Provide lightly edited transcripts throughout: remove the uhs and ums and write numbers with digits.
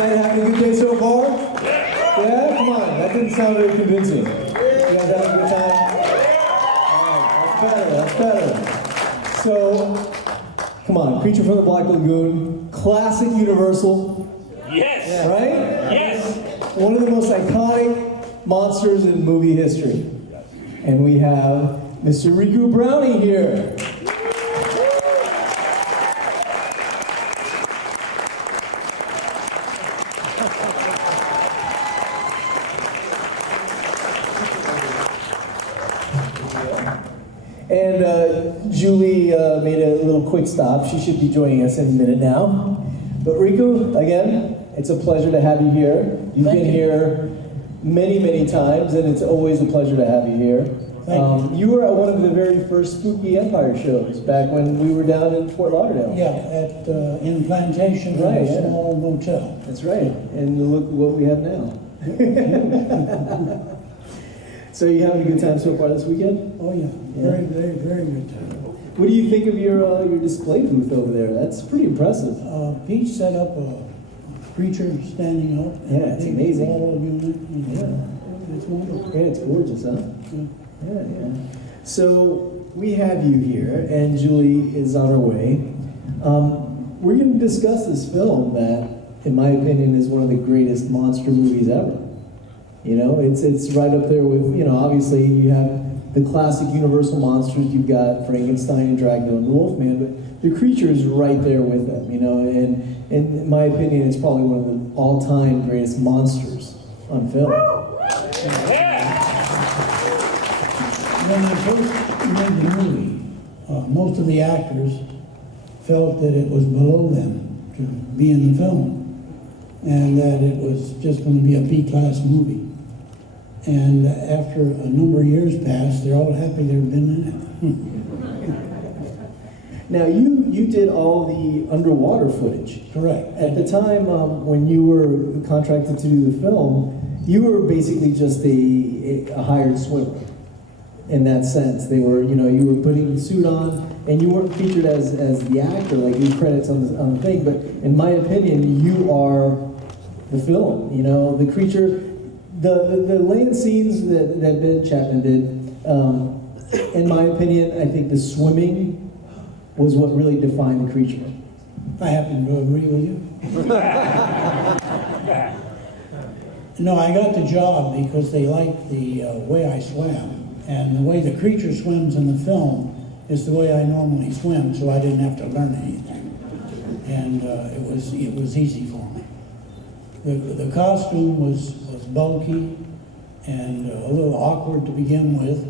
Having a good day so far? Yeah? Come on, that didn't sound very convincing. You guys having a good time? Alright, that's better. So, come on, Creature from the Black Lagoon, classic Universal. Yes! Yeah, right? Yes! One of the most iconic monsters in movie history. And we have Mr. Ricou Brownie here. And Julie made a little quick stop. She should be joining us in a minute now. But Ricou, again, it's a pleasure to have you here. You've been here many, many times, and it's always a pleasure to have you here. Thank you. You were at one of the very first Spooky Empire shows back when we were down in Fort Lauderdale. Yeah, at in Plantation, Right, in a yeah. small motel. That's right. And look what we have now. So you having a good time so far this weekend? Oh yeah, very, very, very good time. What do you think of your display booth over there? That's pretty impressive. Pete set up a creature standing up. Yeah, it's a big amazing. wall unit. Yeah. It's wonderful. Yeah, it's gorgeous, huh? Yeah. Yeah. So we have you here, and Julie is on her way. We're going to discuss this film that, in my opinion, is one of the greatest monster movies ever. You know, it's right up there with, you know, obviously you have the classic Universal monsters. You've got Frankenstein and Dracula and Wolfman, but the creature is right there with them. You know, and in my opinion, it's probably one of the all-time greatest monsters on film. When I first made the movie, most of the actors felt that it was below them to be in the film, and that it was just going to be a B-class movie. And after a number of years passed, they're all happy they've been in it. Now, you did all the underwater footage. Correct. At the time when you were contracted to do the film, you were basically just a hired swimmer. In that sense, they were, you know, you were putting the suit on, and you weren't featured as the actor, like your credits on the thing. But in my opinion, you are the film. You know, the creature, the land scenes that Ben Chapman did. In my opinion, I think the swimming was what really defined the creature. I happen to agree with you. No, I got the job because they liked the way I swam. And the way the creature swims in the film is the way I normally swim, so I didn't have to learn anything. And it was easy for me. The costume was bulky and a little awkward to begin with,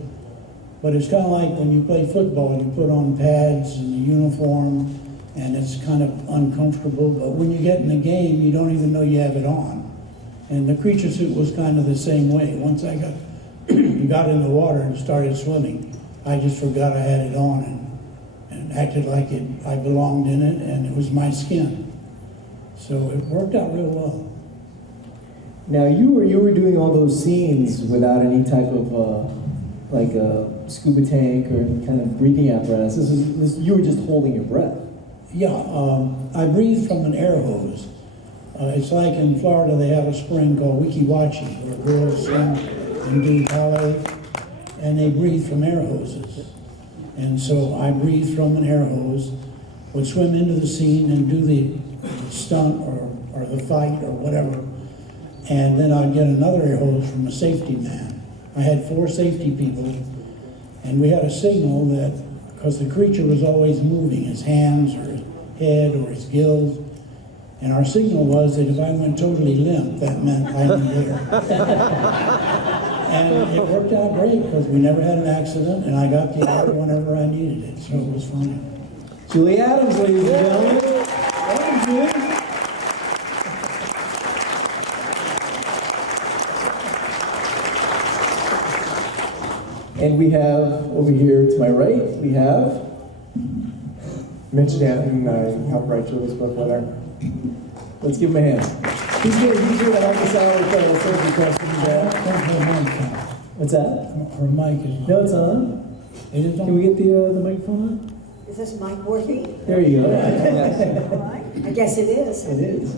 but it's kind of like when you play football, you put on pads and a uniform, and it's kind of uncomfortable, but when you get in the game, you don't even know you have it on. And the creature suit was kind of the same way. Once I got in the water and started swimming, I just forgot I had it on and acted like I belonged in it, and it was my skin. So it worked out real well. Now you were doing all those scenes without any type of like a scuba tank or any kind of breathing apparatus. You were just holding your breath. Yeah, I breathed from an air hose. It's like in Florida they have a spring called Wiki Wachi, where girls swim and do ballet, and they breathe from air hoses. And so I breathed from an air hose, would swim into the scene and do the stunt or the fight or whatever, and then I'd get another air hose from a safety man. I had 4 safety people, and we had a signal that, because the creature was always moving, his hands or his head or his gills, and our signal was that if I went totally limp, that meant I'm there. And it worked out great because we never had an accident, and I got the air whenever I needed it, so it was fine. Julie Adams, ladies and gentlemen. Thank you, Julie. And we have over here to my right, we have Mitch Danton, I helped write Julie's book with her. Let's give him a hand. He's here to help us out with surgery questions. What's that? Her mic is on. No, it's on. It is on? Can we get the microphone on? Is this mic working? There you go. All right. I guess it is. It is.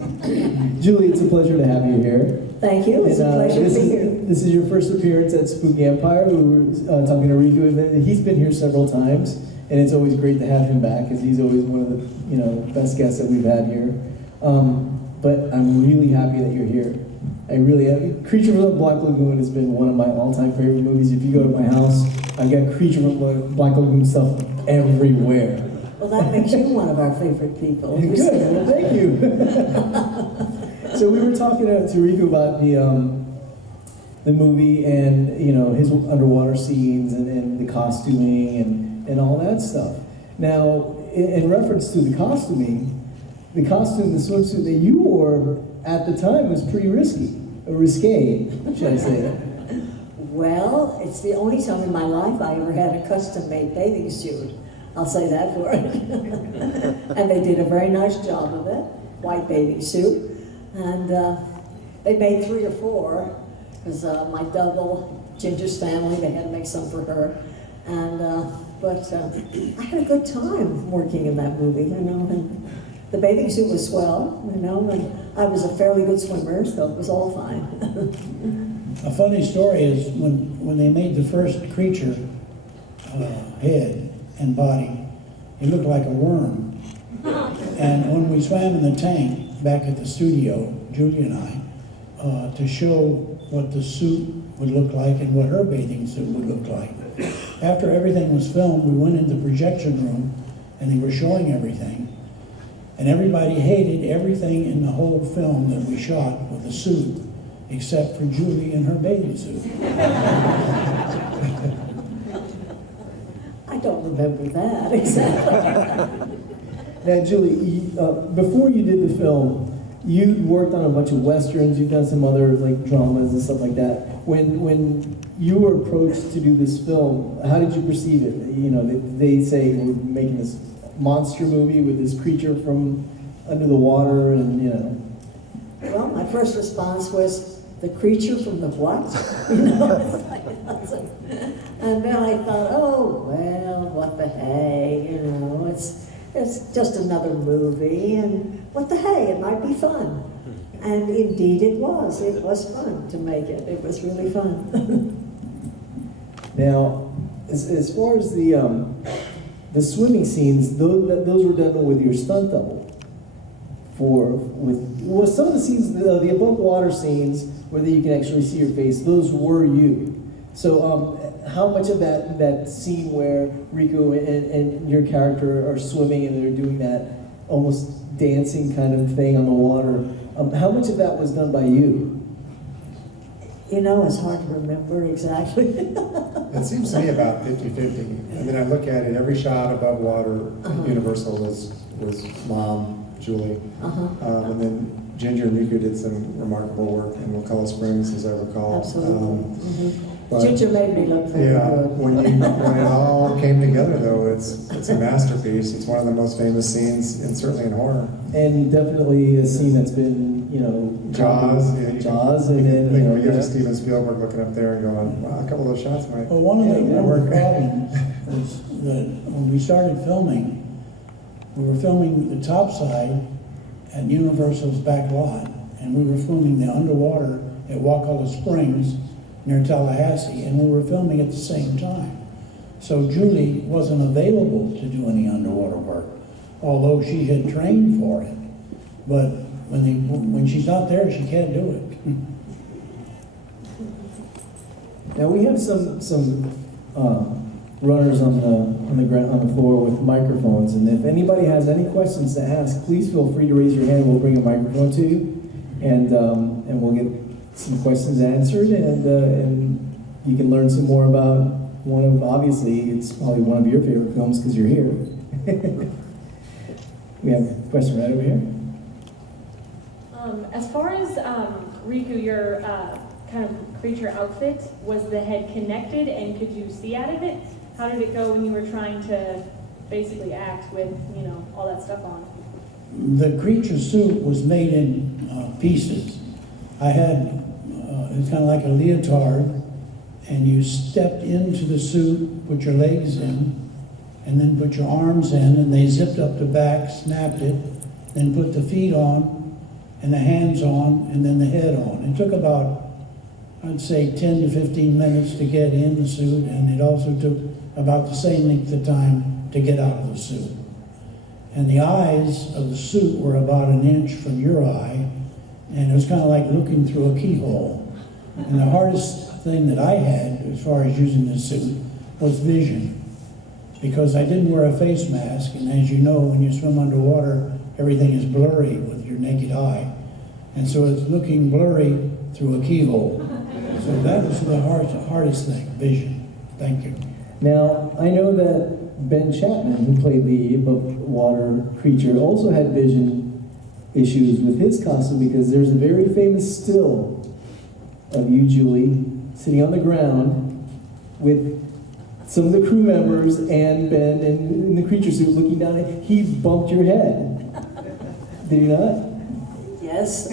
Julie, it's a pleasure to have you here. Thank you. It's a pleasure to be here. This is your first appearance at Spooky Empire. We were talking to Ricou. He's been here several times, and it's always great to have him back because he's always one of the best guests that we've had here. But I'm really happy that you're here. I really am. Creature from the Black Lagoon has been one of my all-time favorite movies. If you go to my house, I've got Creature from the Black Lagoon stuff everywhere. Well, that makes you one of our favorite people. Good. Well, thank you. So we were talking to Ricou about the movie and his underwater scenes and the costuming and all that stuff. Now, in reference to the costuming, the swimsuit that you wore at the time was pretty risque, should I say? Well, it's the only time in my life I ever had a custom-made bathing suit. I'll say that for it. And they did a very nice job of it, white bathing suit. And they made 3 or 4, because my double, Ginger's family, they had to make some for her. And, but I had a good time working in that movie, and the bathing suit was swell, and I was a fairly good swimmer, so it was all fine. A funny story is when they made the first creature head and body, it looked like a worm. And when we swam in the tank back at the studio, Julie and I, to show what the suit would look like and what her bathing suit would look like. After everything was filmed, we went into the projection room and they were showing everything. And everybody hated everything in the whole film that we shot with the suit, except for Julie and her bathing suit. I don't remember that exactly. Now, Julie, before you did the film, you worked on a bunch of westerns. You've done some other dramas and stuff like that. When you were approached to do this film, how did you perceive it? They say we're making this monster movie with this creature from under the water, and Well, my first response was, the creature from the what? And then I thought, oh, well, what the hey, it's just another movie, and what the hey, it might be fun. And indeed it was fun to make it. It was really fun. Now, as far as the swimming scenes, those were done with your stunt double. Some of the scenes, the above water scenes, where you can actually see your face, those were you. So, how much of that scene where Ricou and your character are swimming and they're doing that almost dancing kind of thing on the water, how much of that was done by you? It's hard to remember exactly. It seems to me about 50-50. I mean, I look at it, every shot above water, Universal was Mom, Julie. And then Ginger and Ricou did some remarkable work in Wakulla Springs, as I recall. Absolutely. Ginger made me look very good. When it all came together, though, it's a masterpiece. It's one of the most famous scenes, and certainly in horror. And definitely a scene that's been, Jaws. Jaws, and then you have Steven Spielberg looking up there and going, wow, a couple of those shots might. Well, one of the problems was that when we started filming, we were filming the top side at Universal's back lot, and we were filming the underwater at Wakulla Springs near Tallahassee, and we were filming at the same time. So Julie wasn't available to do any underwater work, although she had trained for it. But when she's not there, she can't do it. Now we have some runners on the ground, on the floor with microphones, and if anybody has any questions to ask, please feel free to raise your hand. We'll bring a microphone to you, and we'll get some questions answered, and you can learn some more about obviously it's probably one of your favorite films because you're here. We have a question right over here. As far as Ricou, your kind of creature outfit, was the head connected and could you see out of it? How did it go when you were trying to basically act with, all that stuff on? The creature suit was made in pieces. I had, it's kind of like a leotard, and you stepped into the suit, put your legs in, and then put your arms in, and they zipped up the back, snapped it, then put the feet on, and the hands on, and then the head on. It took about, I'd say, 10 to 15 minutes to get in the suit, and it also took about the same length of time to get out of the suit. And the eyes of the suit were about an inch from your eye, and it was kind of like looking through a keyhole. And the hardest thing that I had as far as using the suit was vision, because I didn't wear a face mask, and as you know, when you swim underwater, everything is blurry with your naked eye. And so it's looking blurry through a keyhole. So that was the hardest thing, vision. Thank you. Now, I know that Ben Chapman, who played the above water creature, also had vision issues with his costume, because there's a very famous still of you, Julie, sitting on the ground with some of the crew members and Ben in the creature suit looking down at him. He bumped your head. Did he not? Yes,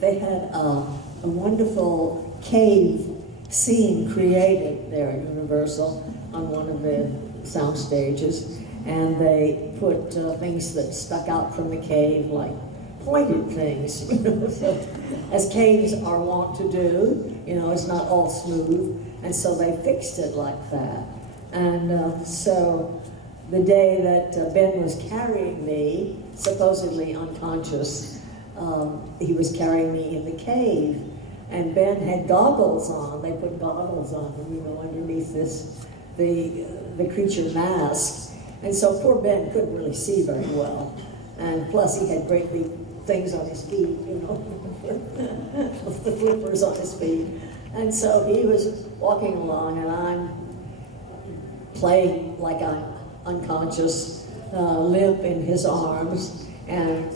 they had a wonderful cave scene created there at Universal on one of the sound stages, and they put things that stuck out from the cave, like pointed things, so, as caves are wont to do. It's not all smooth, and so they fixed it like that. And so the day that Ben was carrying me, supposedly unconscious, he was carrying me in the cave, and Ben had goggles on. They put goggles on, underneath the creature mask. And so poor Ben couldn't really see very well. And plus he had great big things on his feet, the flippers on his feet. And so he was walking along, and I'm playing like I'm unconscious, limp in his arms. And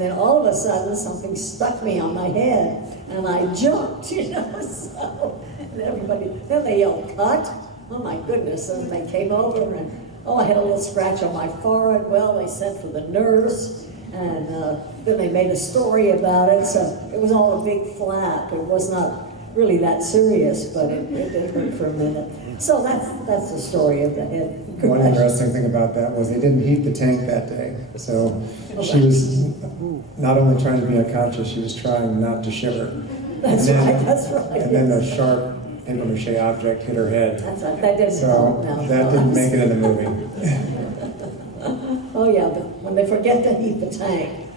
then all of a sudden something stuck me on my head, and I jumped, so, and then they yelled, "Cut!" Oh my goodness, and they came over, and I had a little scratch on my forehead. Well, they sent for the nurse, and then they made a story about it, so it was all a big flap. It was not really that serious, but it did hurt for a minute. So that's the story of the head. One interesting thing about that was they didn't heat the tank that day. So she was not only trying to be unconscious, she was trying not to shiver. That's right. And then the sharp paper mache object hit her head. That's right. That didn't So help now. that didn't make it in the movie. Oh yeah, but when they forget to heat the tank,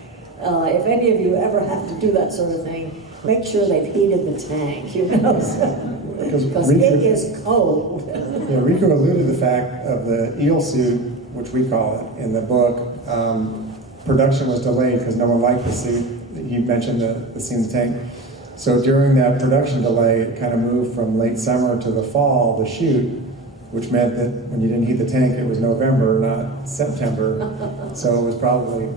if any of you ever have to do that sort of thing, make sure they've heated the tank, because it is cold. Yeah, Ricou alluded to the fact of the eel suit, which we call it in the book. Production was delayed because no one liked the suit. You mentioned the scene in the tank. So during that production delay, it kind of moved from late summer to the fall, the shoot, which meant that when you didn't heat the tank, it was November, not September. So it was probably,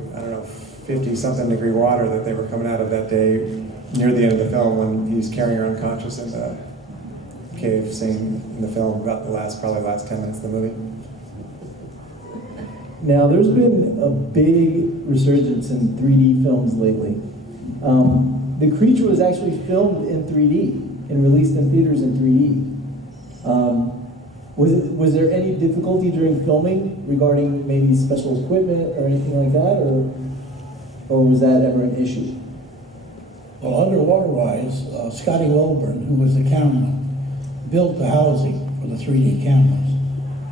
50-something degree water that they were coming out of that day near the end of the film when he's carrying her unconscious in the cave scene in the film, about probably the last 10 minutes of the movie. Now, there's been a big resurgence in 3D films lately. The creature was actually filmed in 3D and released in theaters in 3D. Was there any difficulty during filming regarding maybe special equipment or anything like that, or was that ever an issue? Well, underwater-wise, Scotty Welburn, who was the cameraman, built the housing for the 3D cameras.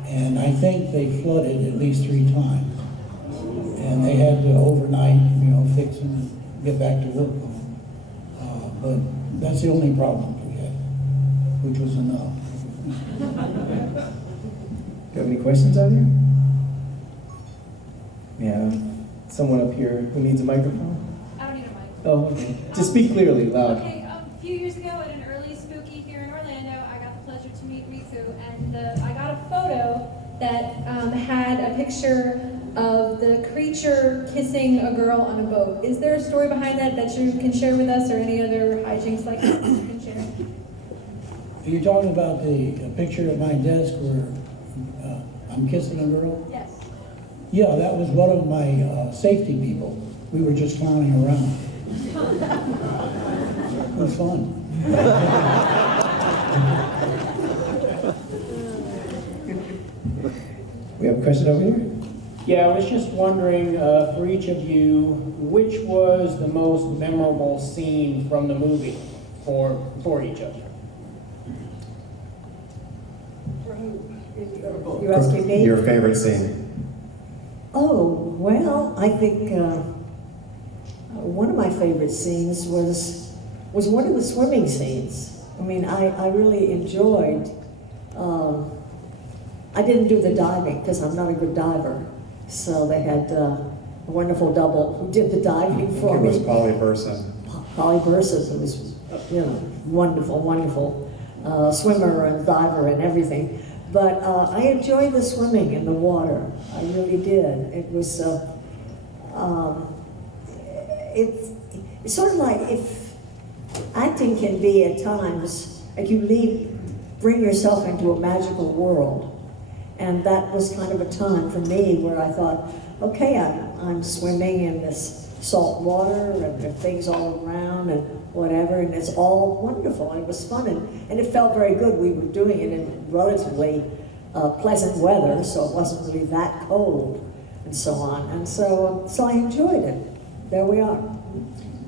And I think they flooded at least 3 times. And they had to overnight, fix them and get back to work on them. But that's the only problem we had, which was enough. Got any questions out here? Yeah, someone up here who needs a microphone? I don't need a mic. Oh, okay. Just speak clearly, loud. Okay, a few years ago at an early spooky here in Orlando, I got the pleasure to meet Ricou, and I got a photo that had a picture of the creature kissing a girl on a boat. Is there a story behind that you can share with us, or any other hijinks like that you can share? Are you talking about the picture at my desk where I'm kissing a girl? Yes. Yeah, that was one of my safety people. We were just clowning around. It was fun. question over here? Yeah, I was just wondering, for each of you, which was the most memorable scene from the movie for each of you? You're asking me? Your favorite scene? Oh, well, I think one of my favorite scenes was one of the swimming scenes. I mean, I really enjoyed, I didn't do the diving because I'm not a good diver. So they had a wonderful double who did the diving for It me. was Polly Burson. Polly Burson, who was, wonderful, wonderful swimmer and diver and everything. But I enjoyed the swimming in the water. I really did. It was, it's sort of like if acting can be at times, like you bring yourself into a magical world. And that was kind of a time for me where I thought, okay, I'm swimming in this salt water and there are things all around and whatever, and it's all wonderful, and it was fun, and it felt very good. We were doing it in relatively pleasant weather, so it wasn't really that cold, and so on. And so I enjoyed it. There we are.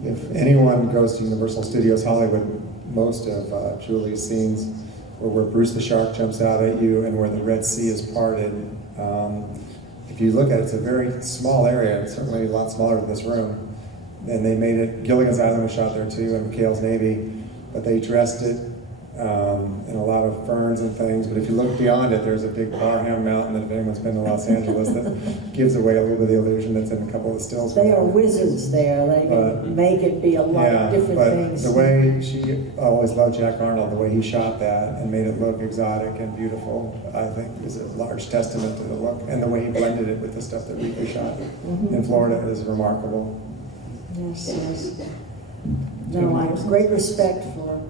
If anyone goes to Universal Studios Hollywood, most of Julie's scenes where Bruce the Shark jumps out at you and where the Red Sea is parted, if you look at it, it's a very small area, it's certainly a lot smaller than this room. And they made it, Gilligan's Island was shot there too, and McHale's Navy, but they dressed it in a lot of ferns and things. But if you look beyond it, there's a big Barham Mountain that if anyone's been to Los Angeles that gives away a little bit of the illusion that's in a couple of the stills. They are wizards there. They can make it be a lot of different things. The way she always loved Jack Arnold, the way he shot that and made it look exotic and beautiful, I think is a large testament to the look. And the way he blended it with the stuff that Ricou shot in Florida is remarkable. Yes, yes. No, I have great respect for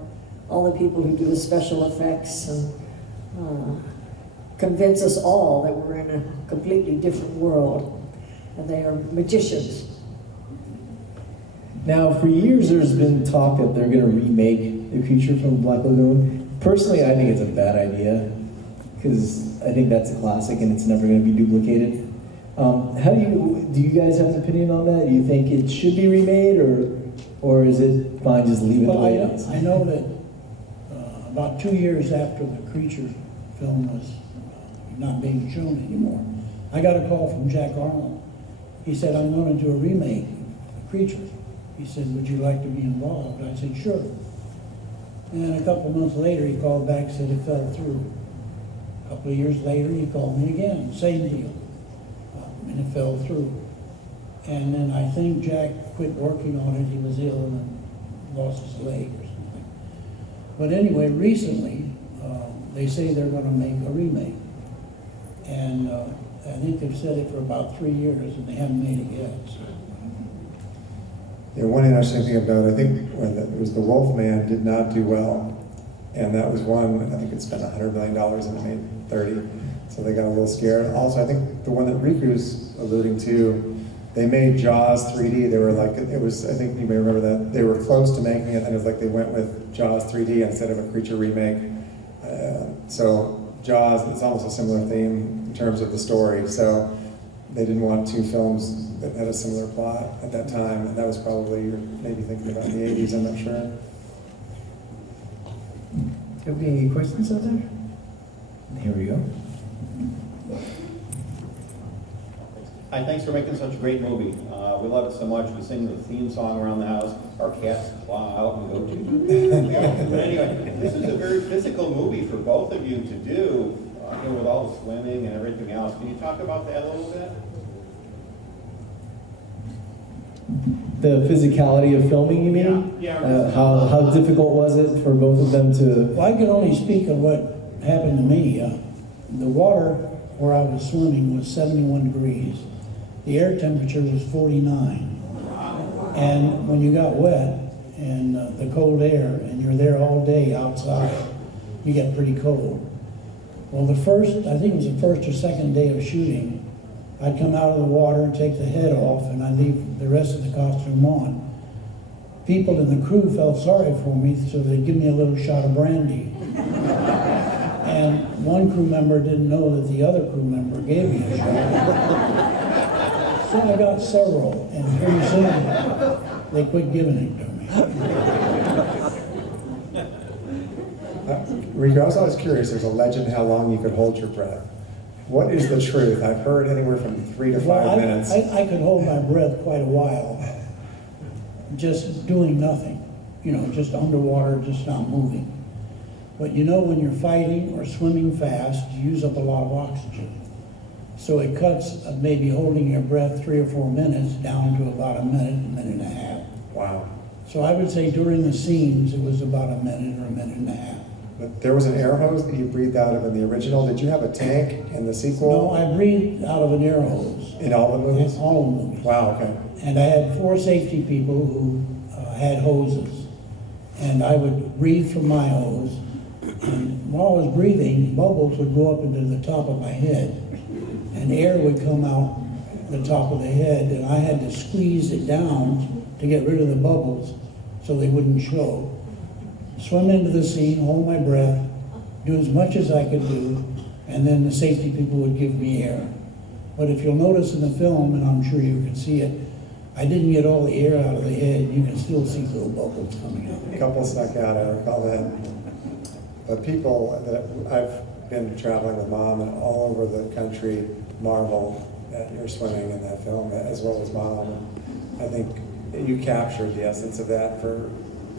all the people who do the special effects and convince us all that we're in a completely different world. And they are magicians. Now, for years, there's been talk that they're going to remake The Creature from Black Lagoon. Personally, I think it's a bad idea because I think that's a classic and it's never going to be duplicated. How do you guys have an opinion on that? Do you think it should be remade, or is it fine just leave it the way it is? I know that about 2 years after the Creature film was not being shown anymore, I got a call from Jack Arnold. He said, I'm going to do a remake of Creature. He said, would you like to be involved? I said, sure. And a couple months later, he called back and said it fell through. A couple of years later, he called me again, same deal. And it fell through. And then I think Jack quit working on it. He was ill and lost his leg or something. But anyway, recently, they say they're going to make a remake. And I think they've said it for about 3 years, and they haven't made it yet. So. Yeah, one interesting thing about it, I think when it was The Wolf Man did not do well. And that was one, I think it spent $100 million and it made 30. So they got a little scared. Also, I think the one that Ricou's alluding to, they made Jaws 3D. They were like, it was, I think you may remember that. They were close to making it, and it was like they went with Jaws 3D instead of a Creature remake. So Jaws, it's almost a similar theme in terms of the story. So they didn't want two films that had a similar plot at that time, and that was probably, you're maybe thinking about in the 80s, I'm not sure. Have we any questions out there? Here we go. Hi, thanks for making such a great movie. We love it so much. We sing the theme song around the house. Our cats claw out and go to. But anyway, this is a very physical movie for both of you to do, with all the swimming and everything else. Can you talk about that a little bit? The physicality of filming, you mean? Yeah. How difficult was it for both of them to? Well, I can only speak of what happened to me. The water where I was swimming was 71 degrees. The air temperature was 49. And when you got wet and the cold air and you're there all day outside, you get pretty cold. Well, I think it was the first or second day of shooting, I'd come out of the water and take the head off and I'd leave the rest of the costume on. People in the crew felt sorry for me, so they'd give me a little shot of brandy. And one crew member didn't know that the other crew member gave me a shot. So I got several, and pretty soon they quit giving it to me. Ricou, I was always curious, there's a legend how long you could hold your breath. What is the truth? I've heard anywhere from 3 to 5 Well, minutes. I could hold my breath quite a while, just doing nothing, just underwater, just not moving. But when you're fighting or swimming fast, you use up a lot of oxygen. So it cuts maybe holding your breath 3 or 4 minutes down to about a minute and a half. Wow. So I would say during the scenes, it was about a minute or a minute and a half. But there was an air hose that you breathed out of in the original. Did you have a tank in the sequel? No, I breathed out of an air hose. In all the movies? In all the movies. Wow, okay. And I had 4 safety people who had hoses. And I would breathe from my hose. And while I was breathing, bubbles would go up into the top of my head. And air would come out the top of the head. And I had to squeeze it down to get rid of the bubbles so they wouldn't show. Swim into the scene, hold my breath, do as much as I could do, and then the safety people would give me air. But if you'll notice in the film, and I'm sure you can see it, I didn't get all the air out of the head. You can still see little bubbles coming out. A couple snuck out, I recall that. But people that I've been traveling with Mom and all over the country marvel at your swimming in that film, as well as Mom. And I think you captured the essence of that for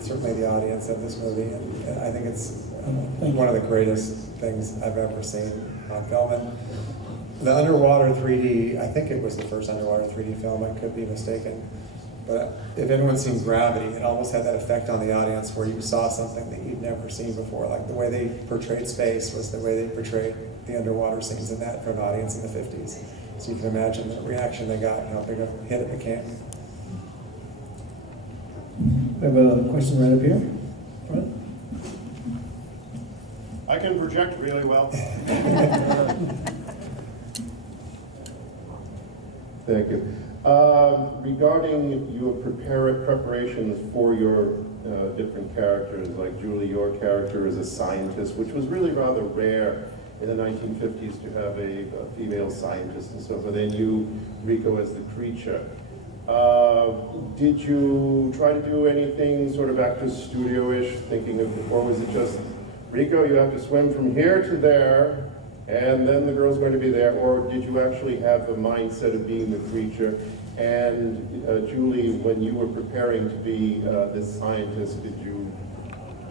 certainly the audience of this movie, and I think it's one of the greatest things I've ever seen on film. And the underwater 3D, I think it was the first underwater 3D film, I could be mistaken, but if anyone's seen Gravity, it almost had that effect on the audience where you saw something that you'd never seen before. Like the way they portrayed space was the way they portrayed the underwater scenes in that for an audience in the 50s. So you can imagine the reaction they got and how big a hit it became. We have a question right up here. Front. I can project really well. Thank you. Regarding your preparations for your different characters, like Julie, your character is a scientist, which was really rather rare in the 1950s to have a female scientist and so forth, and you, Ricou, as the creature. Did you try to do anything sort of actors studio-ish, thinking of, or was it just, Ricou, you have to swim from here to there, and then the girl's going to be there, or did you actually have the mindset of being the creature? And Julie, when you were preparing to be this scientist, did you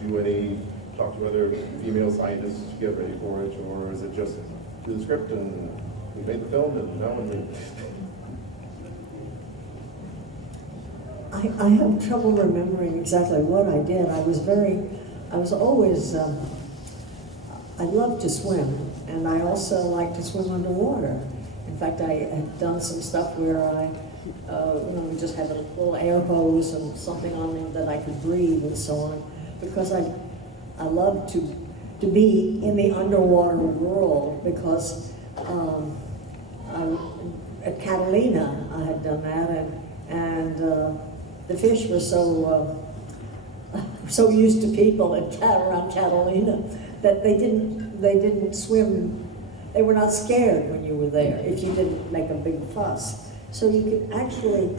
do any, talk to other female scientists to get ready for it, or is it just do the script and we made the film and now we... I have trouble remembering exactly what I did. I was always, I loved to swim, and I also like to swim underwater. In fact, I had done some stuff where we just had a little air hose and something on me that I could breathe and so on, because I love to be in the underwater world, because at Catalina I had done that, and the fish were so used to people around Catalina that they didn't swim. They were not scared when you were there if you didn't make a big fuss. So you could actually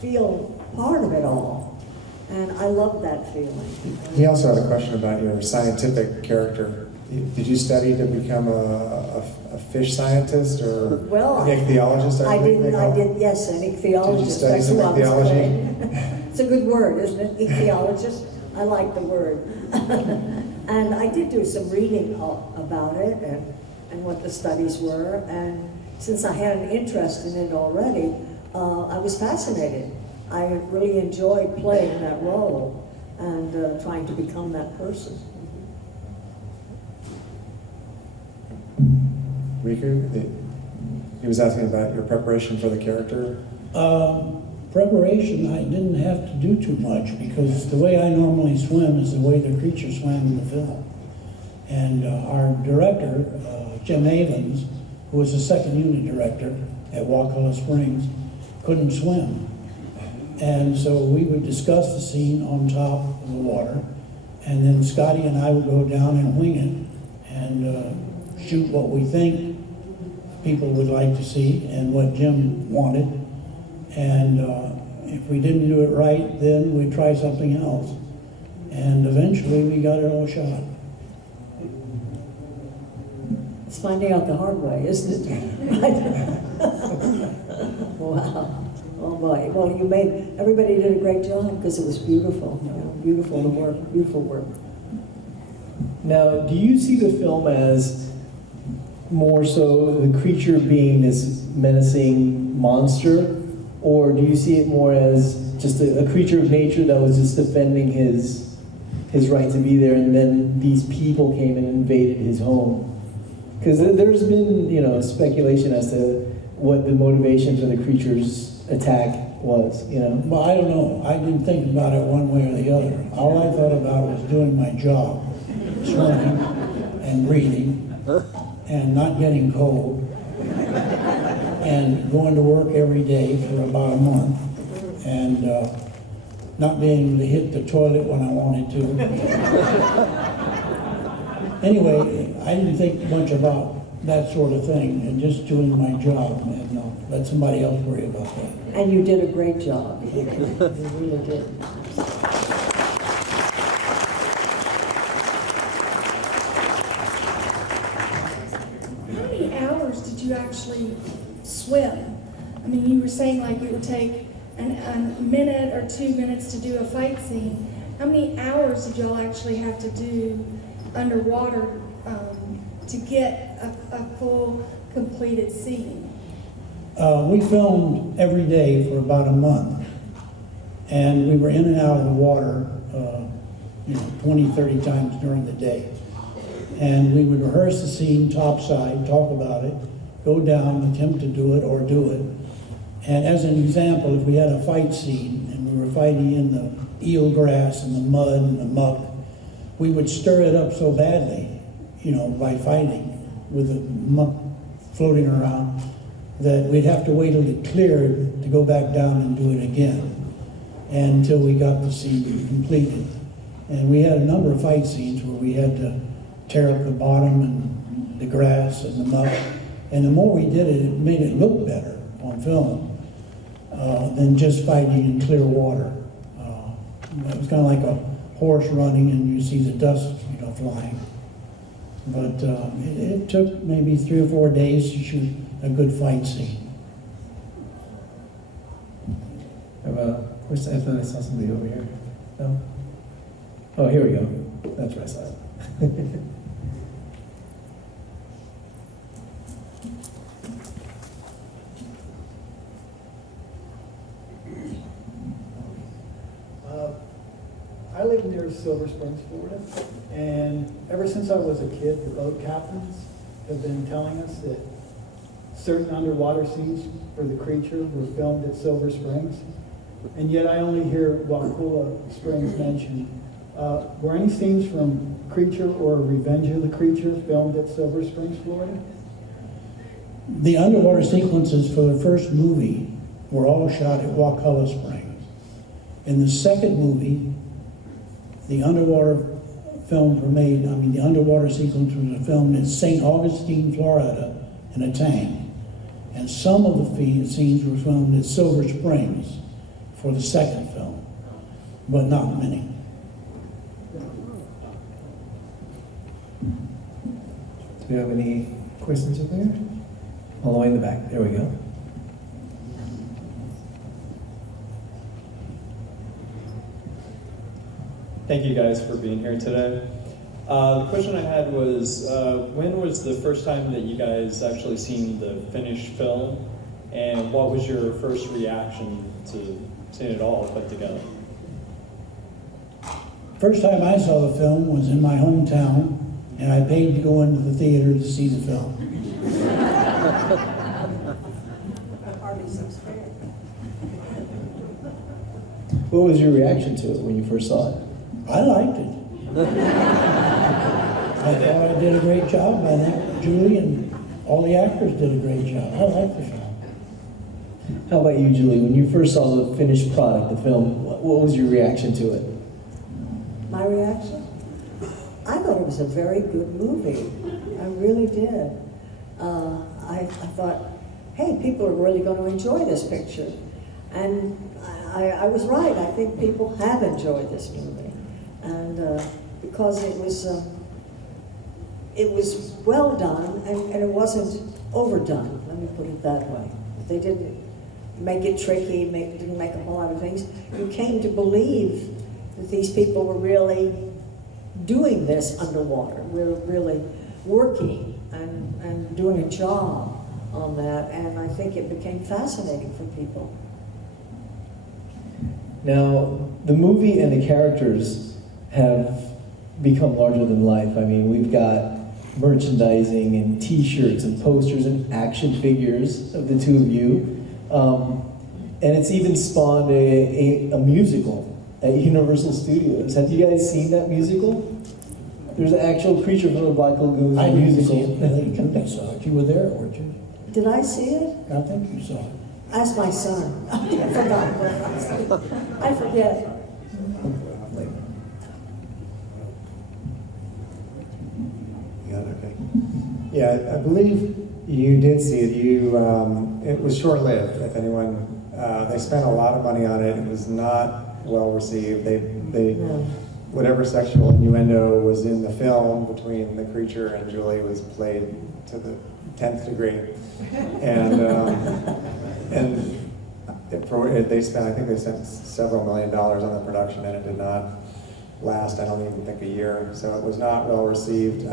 feel part of it all, and I loved that feeling. He also had a question about your scientific character. Did you study to become a fish scientist or an ichthyologist? I did, yes, an ichthyologist. Did you study That's some who I was ichthyology? saying. It's a good word, isn't it? Ichthyologist. I like the word. And I did do some reading about it and what the studies were. And since I had an interest in it already, I was fascinated. I really enjoyed playing that role and trying to become that person. Ricou, he was asking about your preparation for the character. Preparation, I didn't have to do too much, because the way I normally swim is the way the creature swam in the film. And our director, Jim Avens, who was the second unit director at Waukulla Springs, couldn't swim. And so we would discuss the scene on top of the water, and then Scotty and I would go down and wing it and shoot what we think people would like to see and what Jim wanted. And if we didn't do it right, then we'd try something else. And eventually we got it all shot. It's finding out the hard way, isn't it? Wow. Oh boy. Well, everybody did a great job because it was beautiful. You know, beautiful work, beautiful work. Now, do you see the film as more so the creature being this menacing monster, or do you see it more as just a creature of nature that was just defending his right to be there, and then these people came and invaded his home? Because there's been, you know, speculation as to what the motivation for the creature's attack was, you know? Well, I don't know. I didn't think about it one way or the other. All I thought about was doing my job, swimming and breathing and not getting cold and going to work every day for about a month and not being able to hit the toilet when I wanted to. Anyway, I didn't think much about that sort of thing and just doing my job and let somebody else worry about that. And you did a great job. You really did. How many hours did you actually swim? I mean, you were saying like it would take a minute or 2 minutes to do a fight scene. How many hours did y'all actually have to do underwater to get a full completed scene? We filmed every day for about a month, and we were in and out of the water 20, 30 times during the day. And we would rehearse the scene topside, talk about it, go down, attempt to do it or do it. And as an example, if we had a fight scene and we were fighting in the eel grass and the mud and the muck, we would stir it up so badly, by fighting with the muck floating around, that we'd have to wait till it cleared to go back down and do it again until we got the scene completed. And we had a number of fight scenes where we had to tear up the bottom and the grass and the muck. And the more we did it, it made it look better on film than just fighting in clear water. It was kind of like a horse running and you see the dust, flying. But it took maybe 3 or 4 days to shoot a good fight scene. I have a question. I thought I saw somebody over here. No? Oh, here we go. That's where I saw it. I live near Silver Springs, Florida, and ever since I was a kid, the boat captains have been telling us that certain underwater scenes for the creature were filmed at Silver Springs, and yet I only hear Wakula Springs mentioned. Were any scenes from Creature or Revenge of the Creature filmed at Silver Springs, Florida? The underwater sequences for the first movie were all shot at Wakula Springs. In the second movie, the underwater films were made, the underwater sequences were filmed in St. Augustine, Florida, in a tank. And some of the scenes were filmed at Silver Springs for the second film, but not many. Do we have any questions up there? All the way in the back. There we go. Thank you guys for being here today. The question I had was, when was the first time that you guys actually seen the finished film, and what was your first reaction to seeing it all put together? First time I saw the film was in my hometown, and I paid to go into the theater to see the film. What was your reaction to it when you first saw it? I liked it. I thought I did a great job by that. Julie and all the actors did a great job. I liked the film. How about you, Julie? When you first saw the finished product, the film, what was your reaction to it? My reaction? I thought it was a very good movie. really did. I thought, hey, people are really going to enjoy this picture. And I was right. I think people have enjoyed this movie. And because it was well done, and it wasn't overdone, let me put it that way. They didn't make it tricky, didn't make a whole lot of things. You came to believe that these people were really doing this underwater. We were really working and doing a job on that, and I think it became fascinating for people. Now, the movie and the characters have become larger than life. I mean, we've got merchandising and t-shirts and posters and action figures of the two of you. And it's even spawned a musical at Universal Studios. Have you guys seen that musical? There's an actual creature from the Black Lagoon I didn't musical. see it. I think you saw it. You were there, weren't you? Did I see it? I think you saw it. Ask my son. I forgot. I forget. Yeah, I believe you did see it. It was short-lived. If anyone, they spent a lot of money on it. It was not well received. Whatever sexual innuendo was in the film between the creature and Julie was played to the 10th degree, they spent. I think they spent several $1 million on the production, and it did not last. I don't even think a year. So it was not well received.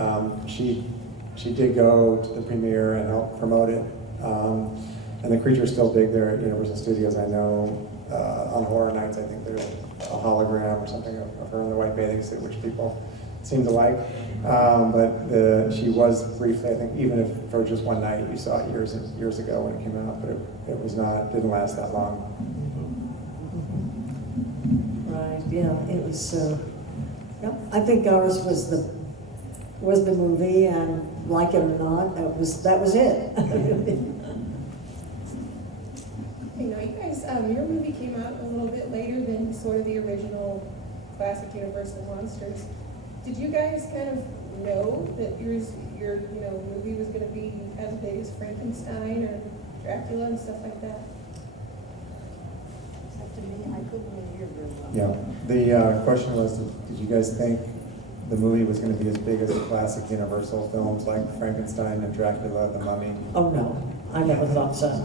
She did go to the premiere and help promote it. And the creature's still big there at Universal Studios. I know on horror nights, I think there's a hologram or something of her in the white bathing suit, which people seem to like. But she was briefly, I think, even if for just one night, you saw it years ago when it came out, but didn't last that long. Right, yeah, it was, yep. I think ours was the movie, and like it or not, that was it. You know, you guys, your movie came out a little bit later than sort of the original classic Universal monsters. Did you guys kind of know that your movie was going to be as big as Frankenstein or Dracula and stuff like that? To me, I couldn't really hear very well. Yeah, the question was, did you guys think the movie was going to be as big as the classic Universal films like Frankenstein and Dracula, The Mummy? Oh no, I never thought so.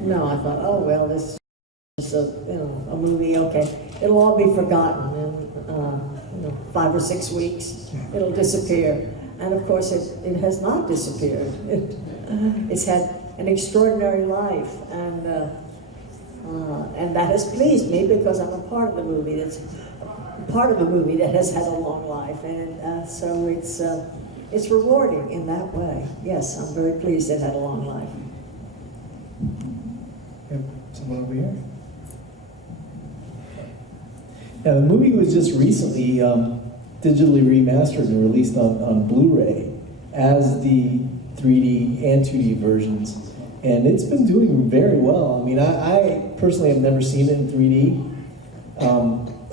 No, I thought, oh well, this is a movie. Okay, it'll all be forgotten in 5 or 6 weeks. It'll disappear, and of course, it has not disappeared. It's had an extraordinary life, and that has pleased me because I'm a part of the movie. That's part of the movie that has had a long life, and so it's rewarding in that way. Yes, I'm very pleased it had a long life. Someone over here. Now, the movie was just recently digitally remastered and released on Blu-ray as the 3D and 2D versions, and it's been doing very well. I mean, I personally have never seen it in 3D.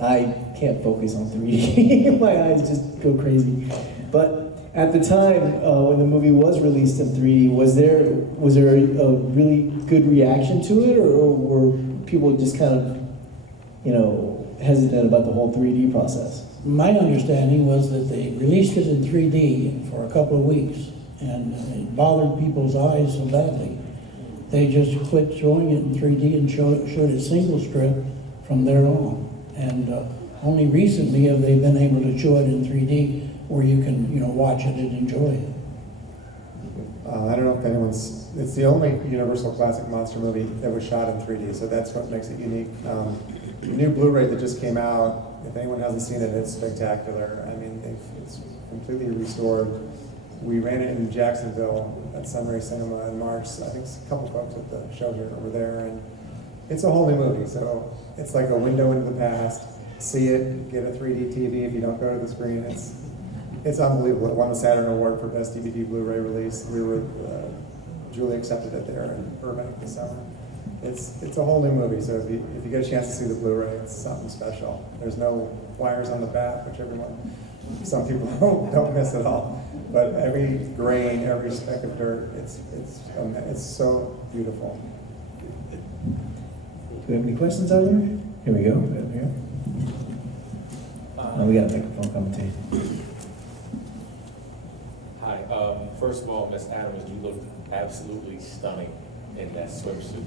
I can't focus on 3D. My eyes just go crazy. But at the time when the movie was released in 3D, was there a really good reaction to it, or were people just kind of, hesitant about the whole 3D process? My understanding was that they released it in 3D for a couple of weeks, and it bothered people's eyes so badly. They just quit showing it in 3D and showed a single strip from there on. And only recently have they been able to show it in 3D where you can, watch it and enjoy it. I don't know if it's the only Universal Classic Monster movie that was shot in 3D, so that's what makes it unique. The new Blu-ray that just came out, if anyone hasn't seen it, it's spectacular. I mean, it's completely restored. We ran it in Jacksonville at Sunray Cinema in March. I think a couple folks at the show here over there, and it's a whole new movie. So it's like a window into the past. See it, get a 3D TV if you don't go to the screen. It's unbelievable. It won the Saturn Award for Best DVD Blu-ray release. Julie accepted it there in Burbank this summer. it's a whole new movie, so if you get a chance to see the Blu-ray, it's something special. There's no wires on the bat, which some people don't miss at all. But every grain, every speck of dirt, it's so beautiful. Do we have any questions out here? Here we go. Over here. We got a microphone coming to you. Hi. First of all, Miss Adams, you look absolutely stunning in that swimsuit.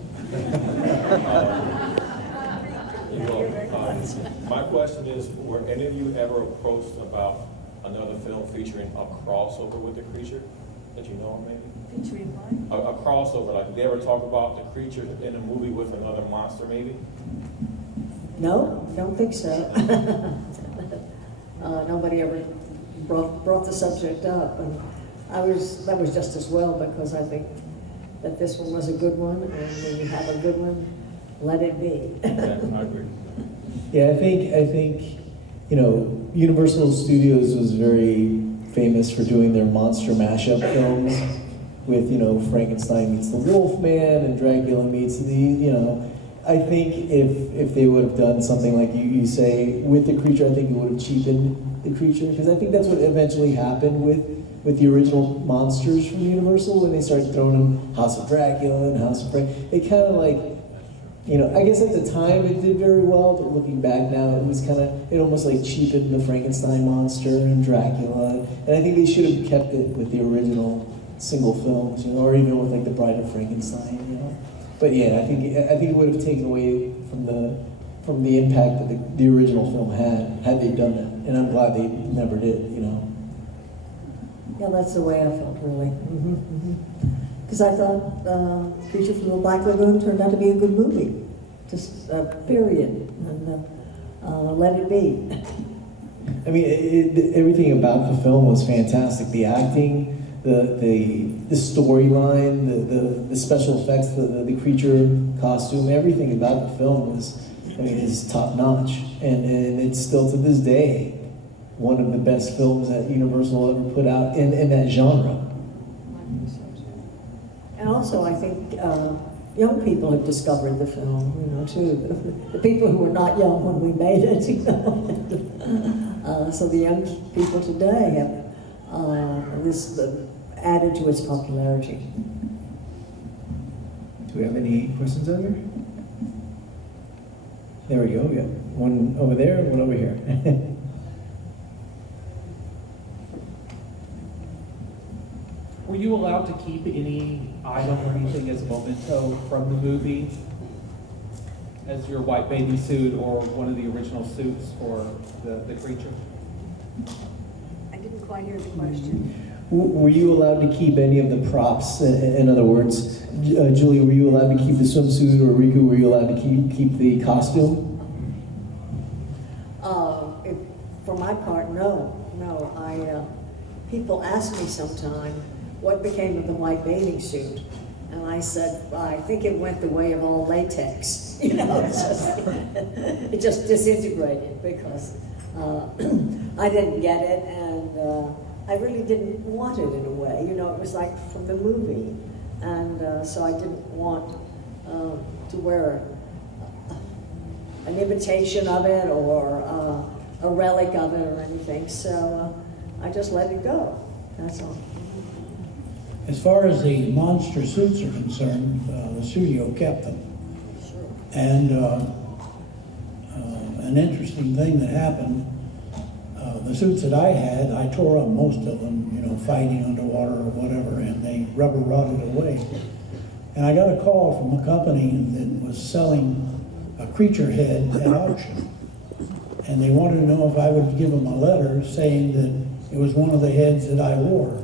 My question is, were any of you ever approached about another film featuring a crossover with the creature that you know of, maybe? Featuring what? A crossover, like, did they ever talk about the creature in a movie with another monster, maybe? No, don't think so. Nobody ever brought the subject up, and that was just as well, because I think that this one was a good one, and when you have a good one, let it be. Yeah, I agree. Yeah, I think, Universal Studios was very famous for doing their monster mashup films with, Frankenstein meets the Wolfman and Dracula meets I think if they would have done something like you say with the creature, I think it would have cheapened the creature, because I think that's what eventually happened with the original monsters from Universal when they started throwing them House of Dracula and House of Frankenstein. It kind of like, I guess at the time it did very well, but looking back now, it almost like cheapened the Frankenstein monster and Dracula. And I think they should have kept it with the original single films, or even with like the Bride of Frankenstein, But yeah, I think it would have taken away from the impact that the original film had they done that. And I'm glad they never did, Yeah, that's the way I felt, really. Because I thought Creature from the Black Lagoon turned out to be a good movie. Just period. And let it be. I mean, everything about the film was fantastic. The acting, the storyline, the special effects, the creature costume, everything about the film is top notch. And it's still to this day one of the best films that Universal ever put out in that genre. And also, I think young people have discovered the film, too. The people who were not young when we made it, So the young people today have this added to its popularity. Do we have any questions out here? There we go. We got one over there, one over here. Were you allowed to keep any item or anything as a memento from the movie? As your white bathing suit or one of the original suits for the creature? I didn't quite hear the question. Were you allowed to keep any of the props? In other words, Julie, were you allowed to keep the swimsuit, or Ricou, were you allowed to keep the costume? For my part, no. People ask me sometime, what became of the white bathing suit? And I said, I think it went the way of all latex. It just disintegrated because I didn't get it, and I really didn't want it in a way. It was like from the movie, and so I didn't want to wear an imitation of it or a relic of it or anything. So I just let it go. That's all. As far as the monster suits are concerned, the studio kept them. And an interesting thing that happened, the suits that I had, I tore up most of them, fighting underwater or whatever, and they rubber rotted away. And I got a call from a company that was selling a creature head at auction. And they wanted to know if I would give them a letter saying that it was one of the heads that I wore.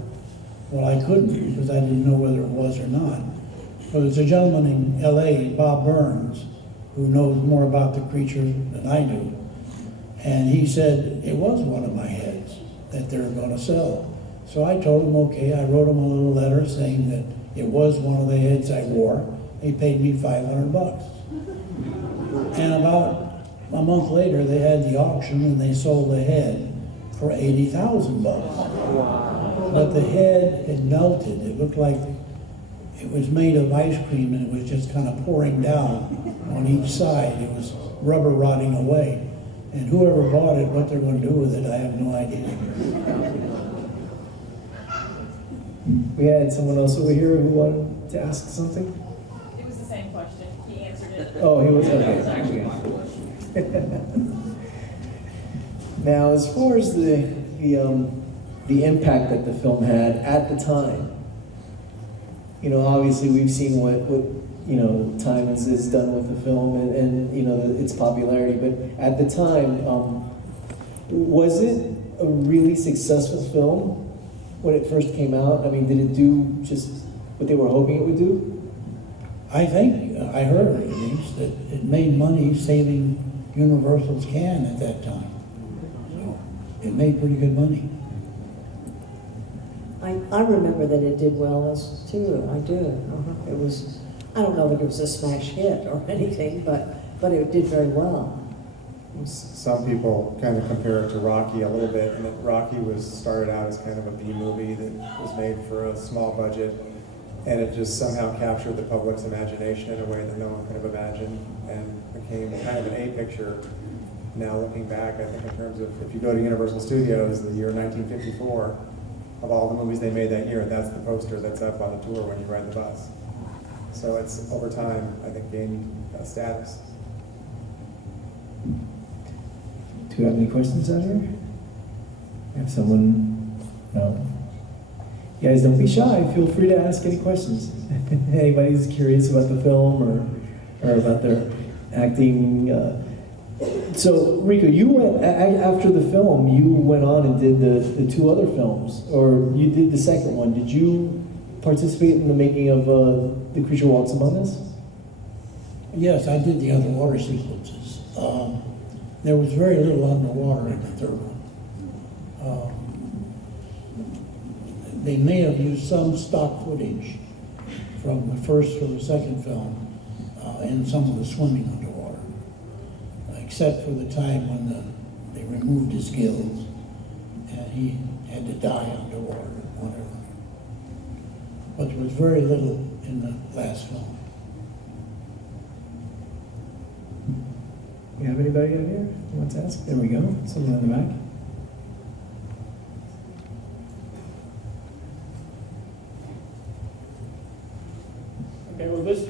Well, I couldn't, because I didn't know whether it was or not. But there's a gentleman in LA, Bob Burns, who knows more about the creature than I do. And he said it was one of my heads that they're going to sell. So I told him, okay, I wrote him a little letter saying that it was one of the heads I wore. He paid me $500. And about a month later, they had the auction and they sold the head for $80,000. But the head had melted. It looked like it was made of ice cream and it was just kind of pouring down on each side. It was rubber rotting away. And whoever bought it, what they're going to do with it, I have no idea. We had someone else over here who wanted to ask something. It was the same question. He answered it. Oh, he was, okay. That was actually my question. Now, as far as the impact that the film had at the time, you know, obviously we've seen what you know, time is done with the film and you know, its popularity, but at the time, was it a really successful film when it first came out? I mean, did it do just what they were hoping it would do? I think, I heard at least, that it made money saving Universal's can at that time. So it made pretty good money. I remember that it did well as too. I do. It was. I don't know if it was a smash hit or anything, but it did very well. Some people kind of compare it to Rocky a little bit, and that Rocky started out as kind of a B movie that was made for a small budget, and it just somehow captured the public's imagination in a way that no one could have imagined, and became kind of an A picture. Now looking back, I think in terms of, if you go to Universal Studios, the year 1954, of all the movies they made that year, that's the poster that's up on the tour when you ride the bus. So it's, over time, I think, gained status. Do you have any questions out here? Have someone? No? You guys, don't be shy. Feel free to ask any questions. Anybody's curious about the film or about their acting. So, Ricou, you went, after the film, you went on and did the two other films, or you did the second one. Did you participate in the making of The Creature Walks Among Us? Yes, I did the underwater sequences. There was very little underwater in the third one. They may have used some stock footage from the first or the second film in some of the swimming underwater, except for the time when they removed his gills and he had to die underwater or whatever. But there was very little in the last film. You have anybody out here who wants to ask? There we go. Someone in the back. Okay, well, this,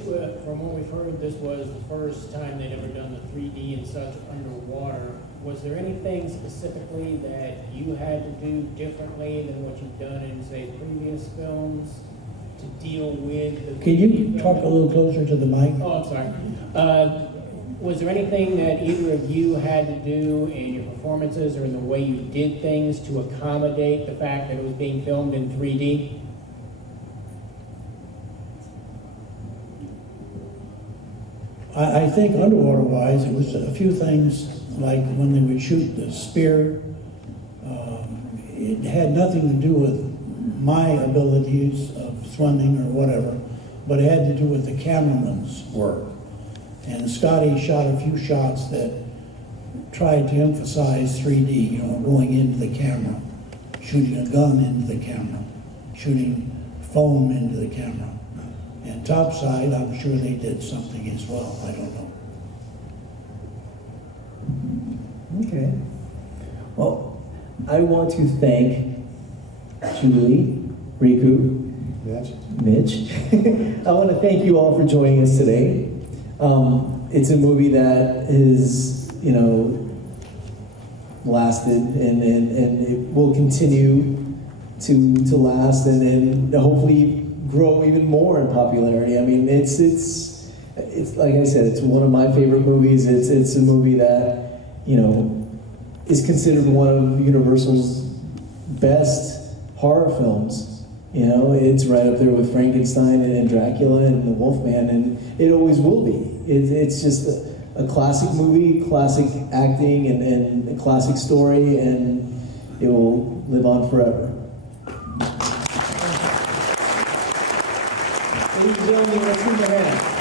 from what we've heard, this was the first time they'd ever done the 3D and such underwater. Was there anything specifically that you had to do differently than what you've done in, say, previous films to deal with the... Can you talk a little closer to the mic? Oh, I'm sorry. Was there anything that either of you had to do in your performances or in the way you did things to accommodate the fact that it was being filmed in 3D? I think underwater-wise, it was a few things, like when they would shoot the spear. It had nothing to do with my abilities of swimming or whatever, but it had to do with the cameraman's work. And Scotty shot a few shots that tried to emphasize 3D, you know, going into the camera, shooting a gun into the camera, shooting foam into the camera. And topside, I'm sure they did something as well. I don't know. Okay. Well, I want to thank Julie, Ricou, Mitch. I want to thank you all for joining us today. It's a movie that is, you know, lasted and it will continue to last and hopefully grow even more in popularity. I mean, it's like I said, it's one of my favorite movies. It's a movie that, you know, is considered one of Universal's best horror films. You know, it's right up there with Frankenstein and Dracula and the Wolfman, and it always will be. It's just a classic movie, classic acting, and a classic story, and it will live on forever. Ladies and gentlemen, let's give them a hand.